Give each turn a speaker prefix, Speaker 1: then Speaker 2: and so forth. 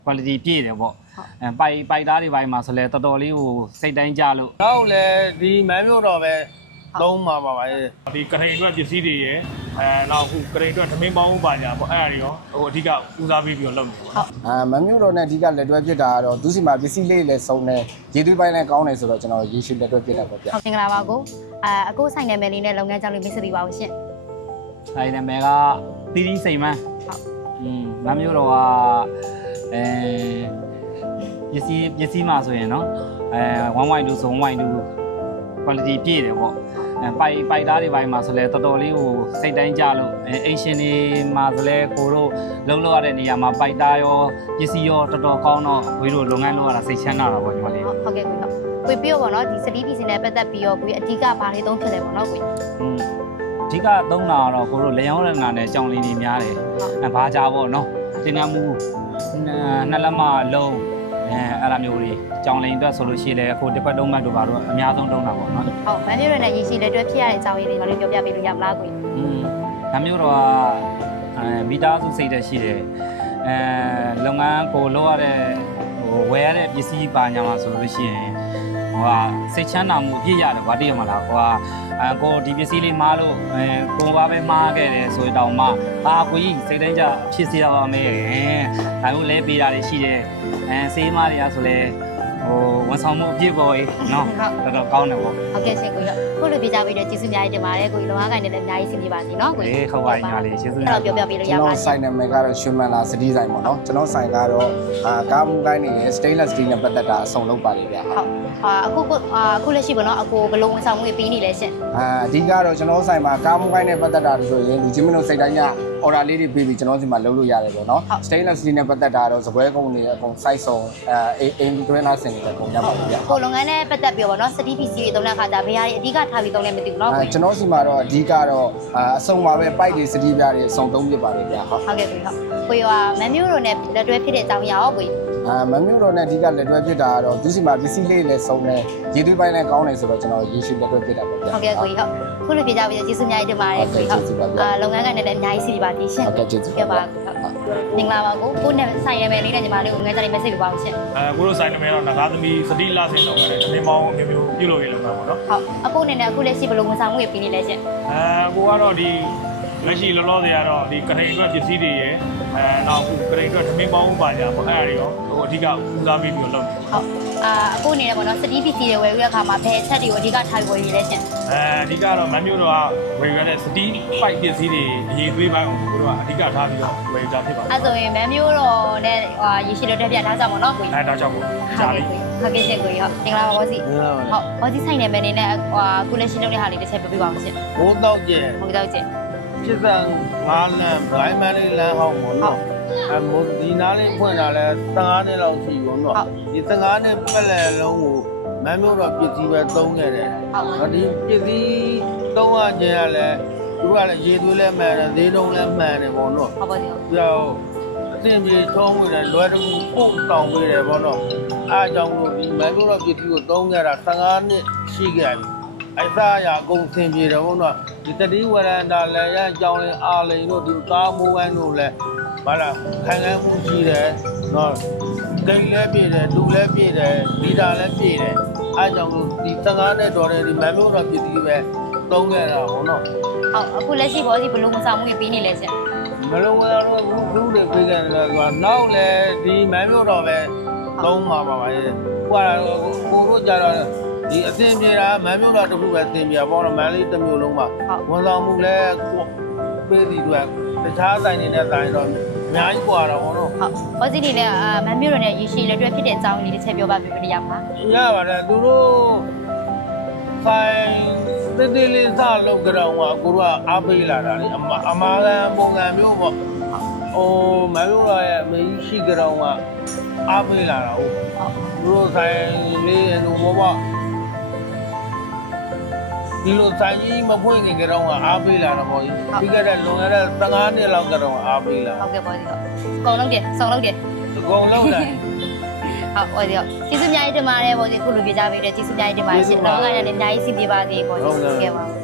Speaker 1: quality ပြည့်တယ်ပေါ့ပိုက်သားတွေပိုင်းမှာဆိုလဲတော်တော်လေးကိုစိတ်တိုင်းကြလို့
Speaker 2: နောက်လည်းဒီမန်းမျိုးတော်ပဲသုံးမှာပါပါရဲ့
Speaker 3: ဒီကထိန်အတွက်ပစ္စည်းတွေရယ်နောက်ခုကထိန်အတွက်သမင်းပေါင်းပါညာပေါ့အဲ့ဒါတွေရောဟိုအဓိကဦးစားပေးပြီးတော့လုပ်နေပေါ့
Speaker 4: မမျိုးတော်နဲ့အဓိကလက်တွဲဖြစ်တာကတော့သူစီမှာပစ္စည်းလေးလည်းစုံတယ်ရေသွေးပိုင်းလည်းကောင်းတယ်ဆိုတော့ကျွန်တော်ရေရှည်လက်တွဲဖြစ်တာပေါ့ဗျာ
Speaker 5: ဟုတ်ကဲ့ပါကိုအခုဆိုင်နယ်မယ်လေးနဲ့လုပ်ငန်းကြောင်းလေးမိတ်ဆက်ပေးပါဦးရှင်
Speaker 1: ဆိုင်နာမည်ကသီးသီးစိန်မန်းမမျိုးတော့ကပစ္စည်းမှာဆိုရင်နော်1.2ဆို1.2 quality ပြည့်တယ်ပေါ့ပိုက်သားတွေပိုင်းမှာဆိုလဲတော်တော်လေးကိုစိတ်တိုင်းကြလို့အိမ်ရှင်တွေမှာဆိုလဲကိုတို့လုံးရတဲ့နေရာမှာပိုက်သားရောပစ္စည်းရောတော်တော်ကောင်းတော့ဝေးတို့လုပ်ငန်းလုပ်ရတာစိတ်ချမ်းသာတာပေါ့ညီမလေး
Speaker 5: ဟုတ်ကဲ့ကိုပြီးတော့ပေါ့နော်ဒီစတီးပစ္စည်းနဲ့ပတ်သက်ပြီးတော့ကိုအဓိကဘာလေးသုံးဖြစ်လဲပေါ့နော်ကို
Speaker 1: အဓိကသုံးတာကတော့ကိုတို့လျောင်းရနာနဲ့ကြောင်လင်းနေများတယ်ဘာကြပေါ့နော်တင်နမှုနှစ်လက်မလုံးအဲ့လိုမျိုးတွေကြောင်လင်းအတွက်ဆိုလို့ရှိရင်လည်းအခုတစ်ပတ်တုံးမှတ်တို့ဘာလို့အများဆုံးတုံးတာပေါ့နော်
Speaker 5: ဟုတ်မန်မျိုးရနဲ့ရေရှည်လက်တွဲဖြစ်ရတဲ့အကြောင်းရင်းတွေလည်းပြောပြပေးလို့ရမလားကို
Speaker 1: မန်မျိုးတော့မိသားစုစိတ်သက်ရှိတယ်လုပ်ငန်းကိုလုပ်ရတဲ့ဝယ်ရတဲ့ပစ္စည်းပါညာမှာဆိုလို့ရှိရင်စိတ်ချမ်းသာမှုအပြည့်ရတယ်ဗျာတည်ရမလားကိုဒီပစ္စည်းလေးမားလို့ကိုကပဲမားခဲ့တယ်ဆိုရင်တောင်မှကိုကြီးစိတ်တိုင်းကြဖြစ်စီရပါမယ်ဒါမျိုးလဲပေးတာတွေရှိတယ်ဆေးမားတွေကဆိုလဲဝန်ဆောင်မှုအပြည့်ပေါ်နော်တော်တော်ကောင်းတယ်ပေါ့
Speaker 5: ဟုတ်ကဲ့ရှင်ကိုရခုလိုပြကြပေးတဲ့ကျေးဇူးအများကြီးတင်ပါတယ်ကိုလုံအားကိုင်းနဲ့လည်းအများကြီးဆင်ပြေပါစေနော်ကို
Speaker 1: ဟုတ်ပါညီမလေးကျေးဇူးများ
Speaker 5: ပြောပြပေးလို့ရပါ
Speaker 4: ကျွန်တော်ဆိုင်နာမည်ကတော့ရွှေမန်လာစတီးဆိုင်ပေါ့နော်ကျွန်တော်ဆိုင်ကတော့ကားမူကိုင်းနေတယ် stainless steel နဲ့ပတ်သက်တာအစုံလုပ်ပါလေဗျာ
Speaker 5: ဟုတ်အခုလက်ရှိပေါ့နော်အခုဘလုံးဝန်ဆောင်မှုပေးနေလဲရှင်
Speaker 4: အဓိကတော့ကျွန်တော်ဆိုင်မှာကားမူကိုင်းနဲ့ပတ်သက်တာဆိုရင်လူချင်းမလို့စိတ်တိုင်းက order လေးတွေပေးပြီးကျွန်တော်စီမှာလုပ်လို့ရတယ်ပေါ့နော် stainless steel နဲ့ပတ်သက်တာတော့စပွဲကုန်းတွေအကုန် size စုံအိမ်တွင်းသားစင်တွေအကုန်ရပါပြီဗျာ
Speaker 5: ကိုလုပ်ငန်းနဲ့ပတ်သက်ပြီးပေါ့နော်စတီး PC တွေသုံးတဲ့အခါကျဘယ်ဟာတွေအဓိကထားပြီးသုံးလဲမသိဘူးနော်
Speaker 4: ကျွန်တော်စီမှာတော့အဓိကတော့အစုံပါပဲပိုက်တွေစတီးပြားတွေအစုံသုံးပြပါလေဗျာ
Speaker 5: ဟုတ်ကဲ့ကိုရမန်မျိုးတို့နဲ့လက်တွဲဖြစ်တဲ့အကြောင်းအရာရောကို
Speaker 4: မမျိုးတော်နဲ့အဓိကလက်တွဲဖြစ်တာကတော့သူစီမှာပစ္စည်းလေးလည်းစုံတယ်ရေသွေးပိုင်းလည်းကောင်းတယ်ဆိုတော့ကျွန်တော်ရေရှည်လက်တွဲဖြစ်တာပေါ့ဗျာ
Speaker 5: ဟုတ်ကဲ့ကိုကြီးဟုတ်ခုလိုပြကြပြီးကျေးဇူးအများကြီးတင်ပါတယ်ကိုကြီးဟုတ်လုပ်ငန်းကနေလည်းအများကြီးစီပါသေးရှင်
Speaker 4: ဟုတ်ကဲ့ကျေးဇူး
Speaker 5: ပါမင်္ဂလာပါကိုနဲ့ဆိုင်ရမယ်လေးနဲ့ညီမလေးကိုငွေကြလေး message ပေးပါဦးရှင်
Speaker 3: ကိုတို့ဆိုင်နမည်တော့ငကားသမီးစတိလာစင်တော့တယ်သမင်းပေါင်းမျိုးမျိုးပြုလုပ်ရလုပ်တာပေါ့နော်
Speaker 5: ဟုတ်အခုအနေနဲ့အခုလက်ရှိဘယ်လိုဝန်ဆောင်မှုတွေပေးနေလဲရှင်
Speaker 3: ကိုကတော့ဒီလက်ရှိလောလောဆယ်ကတော့ဒီကထိန်အတွက်ပစ္စည်းတွေရယ်နောက်ခုကထိန်အတွက်သမင်းပေါင်းပါညာပေါ့အဲ့ဒါတွေရောဟိုအဓိကဦးစားပေးပြီးတော့လုပ်နေ
Speaker 5: ဟုတ်အခုအနေနဲ့ပေါ့နော်စတီး PC တွေဝယ်ရတဲ့အခါမှာဘယ်အချက်တွေကိုအဓိကထားဝယ်ရလဲရှင်
Speaker 3: အဓိကတော့မမျိုးတော့ဝယ်ရတဲ့စတီးပိုက်ပစ္စည်းတွေအရေးသွေးပိုင်းကိုတို့ကအဓိကထားပြီးတော့ဝယ်ကြဖြစ်ပါတယ်
Speaker 5: အဲ့ဆိုရင်မမျိုးတော့နဲ့ရေရှည်တော့ပြထားကြပါတော့ကို
Speaker 3: ဒါကြောင့်ကိုကြားလိ
Speaker 5: ဟုတ်ကဲ့ရှင်ကိုကြီးဟုတ်မင်္ဂလာပါဘောစီဟုတ်ဘောစီဆိုင်နေမယ်နေနဲ့အခုလက်ရှိလုပ်တဲ့ဟာလေးတစ်ချက်ပြပြပါဦးရှင်
Speaker 2: ဘိုးတော့ကျဲ
Speaker 5: ဘိုးတော့ကျဲ
Speaker 2: ဖြစ်စံ5လမ်း bright man လေးလမ်းဟောင်းပေါ့နော်မို့ဒီနားလေးဖွင့်တာလဲ15နှစ်လောက်ရှိဘူးနော်ဒီ15နှစ်ပတ်လည်လုံးကိုမန်းမျိုးတော့ပစ္စည်းပဲသုံးခဲ့တယ်ဒီပစ္စည်းသုံးရခြင်းကလည်းသူကလည်းရေသွေးလည်းမှန်တယ်ဈေးနှုန်းလည်းမှန်တယ်ပေါ့နော်
Speaker 5: ဟုတ်ပါဘူး
Speaker 2: ပြီးတော့အသင်ပြေထုံးဝင်တယ်လွယ်တကူပို့တောင်းပေးတယ်ပေါ့နော်အားကြောင့်လို့ဒီမန်းမျိုးတော့ပစ္စည်းကိုသုံးခဲ့တာ15နှစ်ရှိခဲ့ပြီအဲ့ဒါရအကုန်သင်ပြေတယ်ဘုန်းတော်ဒီတတိဝရန္တာလည်းရကြောင်းလင်းအားလိန်တို့ဒီကားမိုးပိုင်းတို့လည်းဘာလားခံခံမှုကြီးတယ်နော်ဂိမ်းလည်းပြည့်တယ်လူလည်းပြည့်တယ်လီတာလည်းပြည့်တယ်အားကြောင့်လို့ဒီ15နဲ့တော်တယ်ဒီမန်မျိုးတော်ပြည်သူပဲသုံးခဲ့တာဘုန်းတော်
Speaker 5: ဟုတ်အခုလက်ရှိဘောစီဘလုံးမဆောင်မှုပေးနေလဲရှင်
Speaker 2: မလုံးဝတော့လူတွေပြေးကြတယ်ဆိုတာနောက်လည်းဒီမန်မျိုးတော်ပဲသုံးပါပါရဲ့ကိုတို့ကြတော့ဒီအသင်ပြေတာမန်းမျိုးတော်တစ်ခုပဲသင်ပြေပေါ့နော်မန်းလေးတစ်မျိုးလုံးမှာဝန်ဆောင်မှုလဲပေးစီတွေတခြားဆိုင်တွေနဲ့ဆိုင်တော့အများကြီးกว่าတော့ဘောနော်
Speaker 5: ဟုတ်ဘောစီနေနဲ့မန်းမျိုးတော်နဲ့ရေရှည်လက်တွဲဖြစ်တဲ့အကြောင်းလေးတစ်ချက်ပြောပါပြပြရမှာ
Speaker 2: ရပါတယ်သူတို့ဆိုင်တိတိလေးစလုပ်ကြတော့ကကိုတို့ကအားပေးလာတာလေအမာခံပုံစံမျိုးပေါ့ဟိုမန်းမျိုးတော်ရဲ့အမေကြီးရှိကြတော့ကအားပေးလာတာဟုတ်သူတို့ဆိုင်လေးလူဘောဒီလိုဆိုင်ကြီးမဖွင့်ခင်ကတော့အားပေးလာတော့ပေါ့ပြီးခဲ့တဲ့လွန်ခဲ့တဲ့15နှစ်လောက်ကတော့အားပေးလာ
Speaker 5: ဟုတ်ကဲ့ပေါ့ဒီတော့အကုန်လုံးတယ်စုံလုံးတယ်
Speaker 2: အကုန်လုံးတယ်
Speaker 5: ဟုတ်ဟောဒီတော့ကျေးဇူးအများကြီးတင်ပါတယ်ပေါ့ဒီခုလိုပြကြပေးတယ်ကျေးဇူးအများကြီးတင်ပါတယ်ရှင်တော့ကလည်းအများကြီးစီးပြပါသေးပေါ့ဟုတ်ကဲ့ပါ